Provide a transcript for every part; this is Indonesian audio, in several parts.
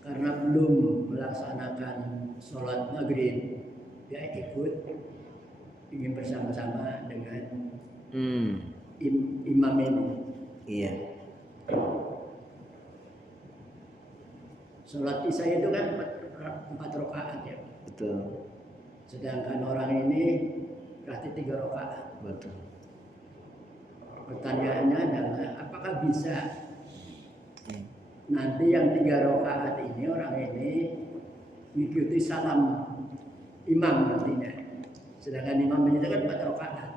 karena belum melaksanakan sholat maghrib, dia ikut ingin bersama-sama dengan imam ini. Iya. Sholat isya itu kan 4 rakaat ya. Betul. Sedangkan orang ini berarti 3 rakaat. Betul. Pertanyaannya adalah apakah bisa nanti yang 3 rakaat ini orang ini mengikuti salam imam nantinya. Sedangkan imam ini kan 4 rakaat.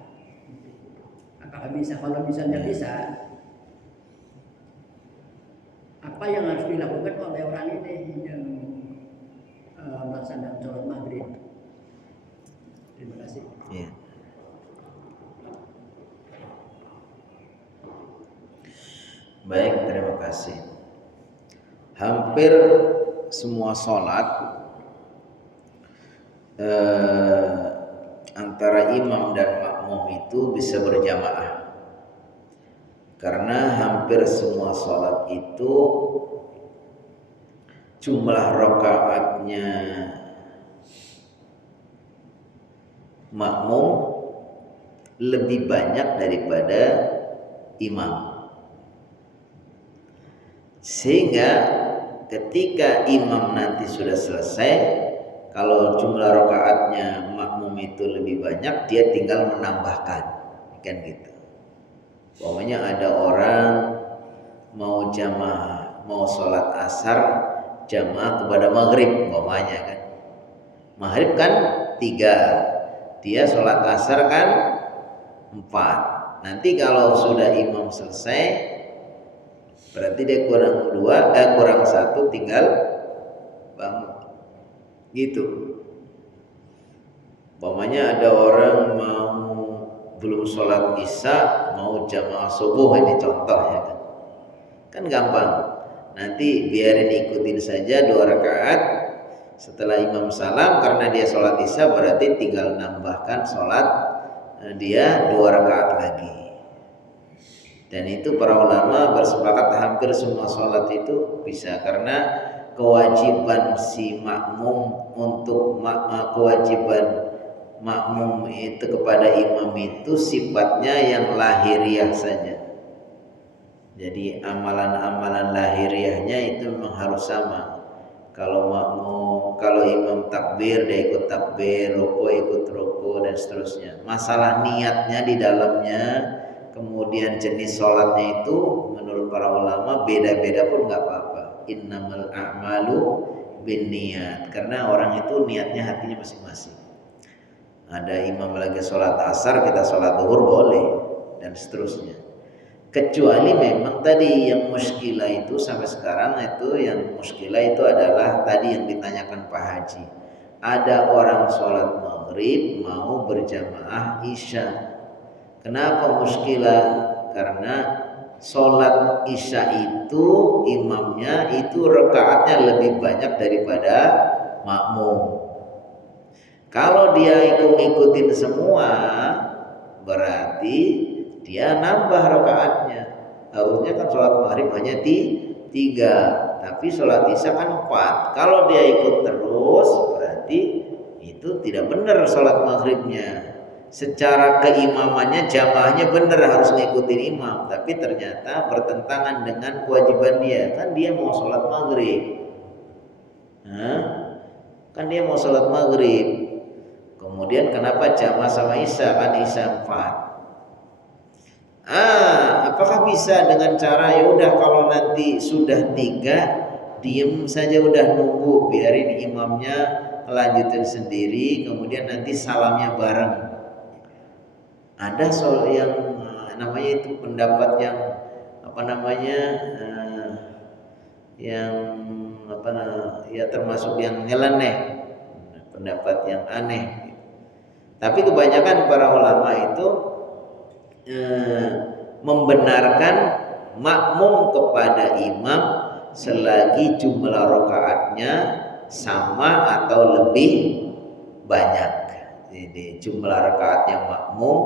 Apakah bisa? Kalau misalnya bisa, apa yang harus dilakukan oleh orang ini yang melaksanakan sholat maghrib? Terima kasih. Iya. Baik, terima kasih. Hampir semua sholat antara imam dan makmum itu bisa berjamaah, karena hampir semua sholat itu jumlah rakaatnya makmum lebih banyak daripada imam. Sehingga ketika imam nanti sudah selesai, kalau jumlah rakaatnya makmum itu lebih banyak, dia tinggal menambahkan, kan gitu. Pokoknya ada orang mau jamaah, mau sholat asar jamaah kepada maghrib, pokoknya kan. Maghrib kan 3, dia sholat asar kan 4. Nanti kalau sudah imam selesai, berarti dia kurang 1, tinggal bangun. Gitu. Umpamanya ada orang mau belum sholat isya, mau jamaah subuh, ini contohnya kan. Kan gampang. Nanti biarin ikutin saja 2 rakaat. Setelah imam salam, karena dia sholat isya, berarti tinggal nambahkan sholat dia 2 rakaat lagi. Dan itu para ulama bersepakat hampir semua sholat itu bisa, karena kewajiban si makmum untuk kewajiban makmum itu kepada imam itu sifatnya yang lahiriah saja. Jadi amalan-amalan lahiriahnya itu memang harus sama. Kalau makmum, kalau imam takbir dia ikut takbir, ruku ikut ruku dan seterusnya. Masalah niatnya di dalamnya, kemudian jenis sholatnya itu menurut para ulama beda-beda pun nggak apa-apa. Innamal a'malu binniyat, karena orang itu niatnya hatinya masing-masing. Ada imam lagi sholat asar, kita sholat zuhur boleh dan seterusnya. Kecuali memang tadi yang muskilah itu sampai sekarang itu yang muskilah itu adalah tadi yang ditanyakan Pak Haji. Ada orang sholat maghrib mau berjamaah isya. Kenapa muskilah? Karena sholat isya itu imamnya itu rakaatnya lebih banyak daripada makmum. Kalau dia ngikutin semua, berarti dia nambah rakaatnya. Harusnya kan sholat maghrib hanya 3, tapi sholat isya kan 4. Kalau dia ikut terus, berarti itu tidak benar sholat maghribnya. Secara keimamannya jamaahnya benar, harus ngikutin imam, tapi ternyata bertentangan dengan kewajiban dia. Kan dia mau sholat maghrib, kan dia mau sholat maghrib. Kemudian kenapa jamaah sama isya? Kan isya 4. Apakah bisa dengan cara ya udah kalau nanti sudah 3 diem saja, udah nunggu biarin imamnya lanjutin sendiri, kemudian nanti salamnya bareng? Ada soal yang namanya itu pendapat yang ya termasuk yang nyeleneh, pendapat yang aneh. Tapi kebanyakan para ulama itu membenarkan makmum kepada imam selagi jumlah rakaatnya sama atau lebih banyak. Jadi jumlah rakaatnya makmum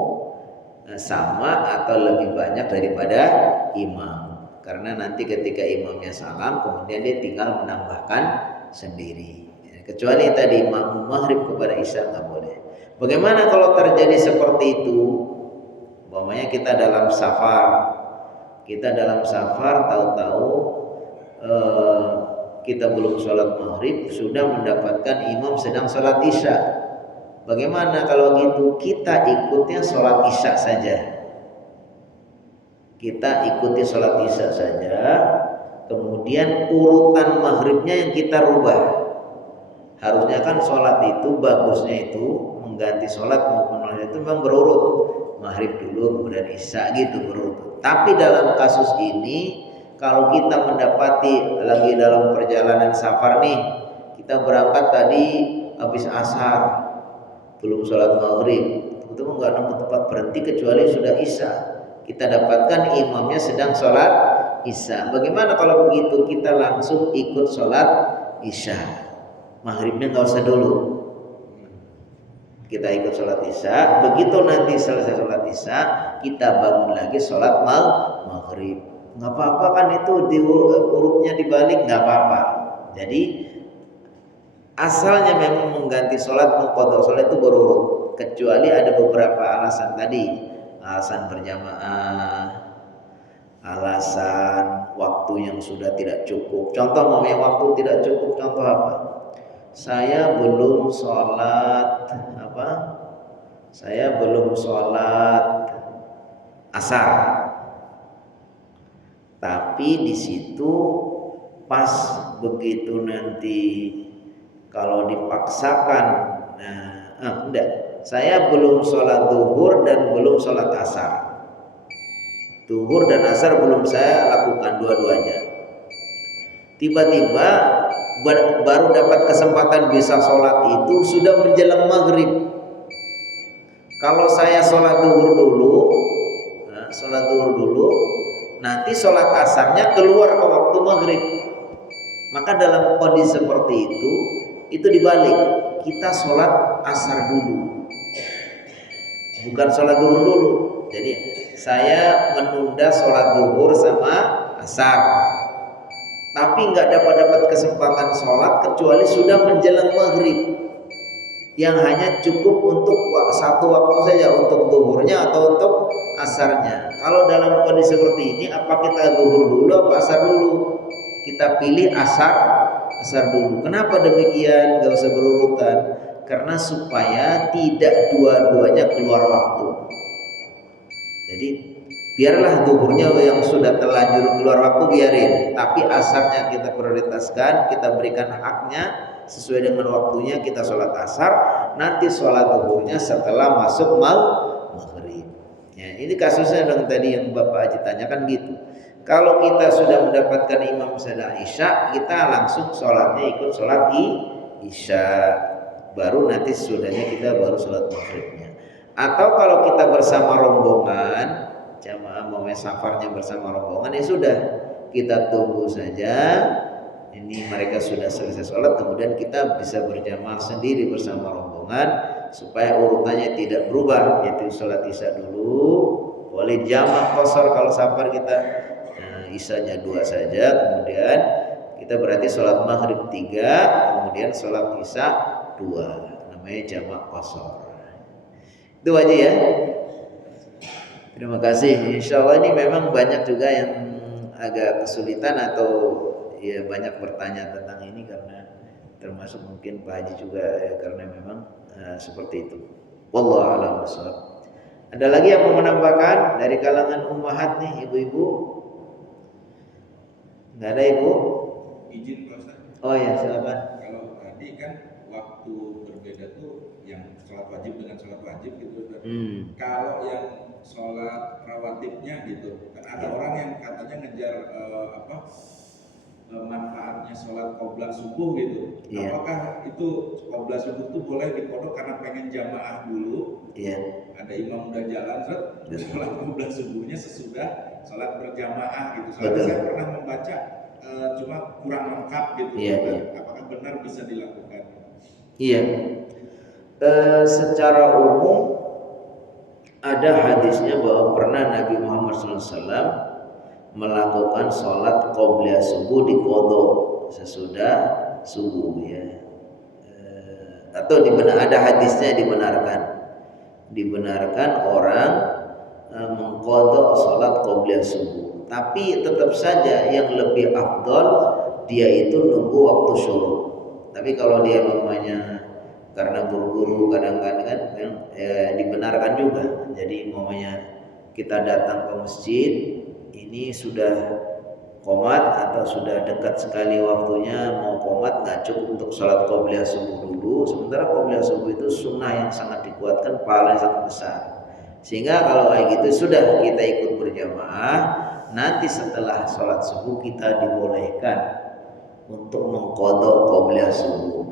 sama atau lebih banyak daripada imam. karena nanti ketika imamnya salam kemudian dia tinggal menambahkan sendiri. Kecuali tadi makmum maghrib kepada isya nggak boleh. Bagaimana kalau terjadi seperti itu? Umpamanya kita dalam safar, tahu-tahu kita belum sholat maghrib sudah mendapatkan imam sedang sholat isya. Bagaimana kalau gitu? Kita ikutnya sholat isya saja. Kita ikuti sholat isya saja. Kemudian urutan maghribnya yang kita rubah. Harusnya kan sholat itu bagusnya itu mengganti sholat maupun maghrib itu memang berurut. Maghrib dulu kemudian isya gitu berurut. Tapi dalam kasus ini kalau kita mendapati lagi dalam perjalanan safar nih, kita berangkat tadi habis asar, belum sholat maghrib, itu nggak nemu tempat berhenti kecuali sudah isya. Kita dapatkan imamnya sedang sholat isya. Bagaimana kalau begitu? Kita langsung ikut sholat isya. Maghribnya nggak usah dulu. Kita ikut sholat isya. Begitu nanti selesai sholat isya, kita bangun lagi sholat maghrib. Nggak apa-apa kan itu urutnya dibalik, nggak apa-apa. Jadi asalnya memang mengganti sholat, mengqadha sholat itu berurut. Kecuali ada beberapa alasan tadi, alasan berjamaah, alasan waktu yang sudah tidak cukup. Contoh namanya waktu tidak cukup, contoh apa? Saya belum sholat asar, tapi di situ pas begitu nanti kalau dipaksakan, saya belum sholat zuhur dan belum sholat asar. Zuhur dan asar belum saya lakukan dua-duanya. Tiba-tiba baru dapat kesempatan bisa sholat itu sudah menjelang maghrib. Kalau saya sholat zuhur dulu, nanti sholat asarnya keluar ke waktu maghrib. Maka dalam kondisi seperti itu dibalik. Kita sholat asar dulu, bukan sholat zuhur dulu. Jadi saya menunda sholat zuhur sama asar, tapi nggak dapat kesempatan sholat kecuali sudah menjelang maghrib, yang hanya cukup untuk satu waktu saja, untuk zuhurnya atau untuk asarnya. Kalau dalam kondisi seperti ini, apa kita zuhur dulu apa asar dulu? Kita pilih asar dulu. Kenapa demikian? Gak usah berurutan. Karena supaya tidak dua-duanya keluar waktu. Jadi biarlah zuhurnya yang sudah terlanjur keluar waktu biarin, tapi asarnya kita prioritaskan, kita berikan haknya sesuai dengan waktunya. Kita sholat asar, nanti sholat zuhurnya setelah masuk maghrib. Ya, ini kasusnya dengan tadi yang Bapak Haji tanyakan gitu. Kalau kita sudah mendapatkan imam sedang isya, kita langsung sholatnya ikut sholat isya, baru nanti sesudahnya kita baru sholat maghribnya. Atau kalau kita bersama rombongan jamaah, mau safarnya bersama rombongan, ya sudah, kita tunggu saja ini mereka sudah selesai sholat, kemudian kita bisa berjamaah sendiri bersama rombongan supaya urutannya tidak berubah, yaitu sholat isya dulu, boleh jamak qashar kalau safar kita isyanya 2 saja, kemudian kita berarti sholat maghrib 3, kemudian sholat isya 2, namanya jamak qashar. Itu aja ya. Terima kasih. Insya Allah ini memang banyak juga yang agak kesulitan atau ya banyak bertanya tentang ini, karena termasuk mungkin Pak Haji juga ya, karena memang seperti itu. Wallahu a'lam bishawab. Ada lagi yang mau menambahkan dari kalangan ummahat nih, ibu-ibu? Nggak ada, ibu? Izin Pak Ustaz. Oh ya, silakan. Kalau tadi kan waktu berbeda tuh yang sholat wajib dengan sholat wajib gitu Ustaz. Kalau yang sholat rawatibnya gitu, kan ada orang yang katanya ngejar manfaatnya sholat qobliyah subuh gitu. Apakah itu qobliyah subuh itu boleh dikodok karena pengen jamaah dulu? Ada imam udah jalan, sholat qobliyah subuhnya sesudah sholat berjamaah gitu. Soalnya saya pernah membaca cuma kurang lengkap gitu. Apakah benar bisa dilakukan? Iya. Secara umum ada hadisnya bahwa pernah Nabi Muhammad SAW melakukan sholat qobliyah subuh di qadha sesudah subuh ya. Atau ada hadisnya dibenarkan orang mengqadha sholat qobliyah subuh. Tapi tetap saja yang lebih afdol dia itu nunggu waktu syuruk. Tapi kalau dia mamanya karena buru-buru kadang-kadang kan dibenarkan juga. Jadi mamanya kita datang ke masjid ini sudah qomat atau sudah dekat sekali waktunya mau qomat, nggak cukup untuk sholat qobliyah subuh dulu. Sementara qobliyah subuh itu sunnah yang sangat dikuatkan, pahala yang sangat besar. Sehingga kalau kayak gitu sudah kita ikut berjamaah, nanti setelah sholat subuh kita dibolehkan untuk mengqadha qobliyah subuh.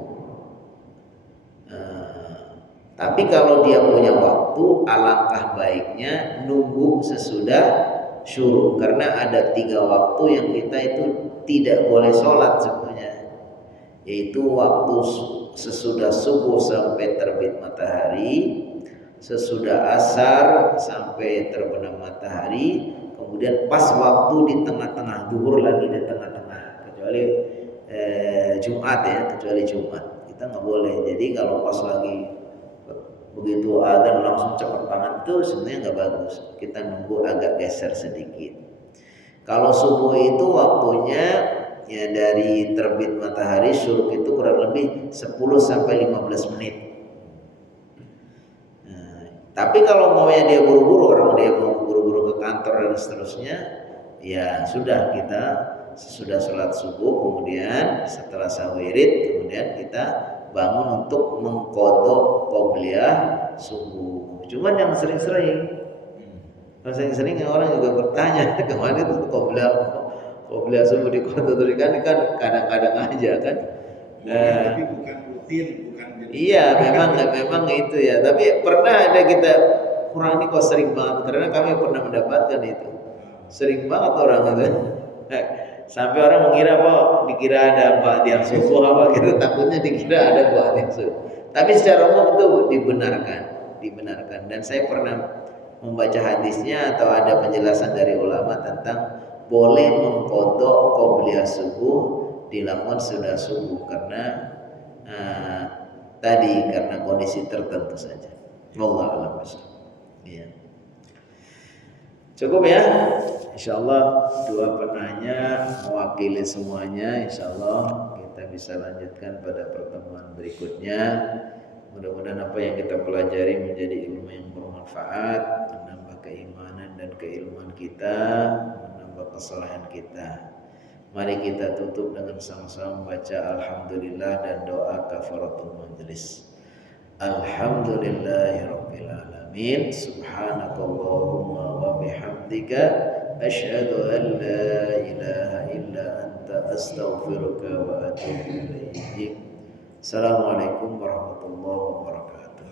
Tapi kalau dia punya waktu, alangkah baiknya nunggu sesudah syuruk, karena ada 3 waktu yang kita itu tidak boleh sholat sebenarnya, yaitu waktu sesudah subuh sampai terbit matahari, sesudah asar sampai terbenam matahari, kemudian pas waktu di tengah-tengah, zuhur lagi di tengah-tengah, kecuali Jumat ya, kecuali Jumat kita nggak boleh. Jadi kalau pas lagi begitu adzan langsung cepat banget itu sebenarnya nggak bagus. Kita nunggu agak geser sedikit. Kalau subuh itu waktunya ya dari terbit matahari syuruk itu kurang lebih 10 sampai 15 menit. Tapi kalau maunya dia buru-buru, orang dia mau buru-buru ke kantor dan seterusnya, ya sudah kita sesudah sholat subuh kemudian setelah sawirid kemudian kita bangun untuk mengqadha qobliyah subuh. Cuman yang sering-sering orang juga bertanya kemana itu qobliyah subuh di qadha kan kadang-kadang aja kan. Tapi bukan rutin, bukan jadi. Iya, memang itu ya. Tapi pernah ada kita kurang ini kok sering banget, karena kami pernah mendapatkan itu. Sering banget orang itu. Sampai orang mengira dikira ada ba'diyah subuh apa gitu, takutnya dikira ada ba'diyah subuh. Tapi secara umum itu dibenarkan. Dan saya pernah membaca hadisnya atau ada penjelasan dari ulama tentang boleh mengqadha qobliyah subuh dilakukan sudah subuh karena karena kondisi tertentu saja. Wallahu a'lam bishawab. Iya. Cukup ya. Insyaallah dua penanya mewakili semuanya. Insyaallah kita bisa lanjutkan pada pertemuan berikutnya. Mudah-mudahan apa yang kita pelajari menjadi ilmu yang bermanfaat, menambah keimanan dan keilmuan kita, menambah kesalahan kita. Mari kita tutup dengan sama-sama membaca alhamdulillah dan doa kafaratul majlis. Alhamdulillahirabbil alamin. Subhanakallahumma wa bihamdika asyhadu an la ilaha illa anta astaghfiruka wa atubu ilaik. Assalamualaikum warahmatullahi wabarakatuh.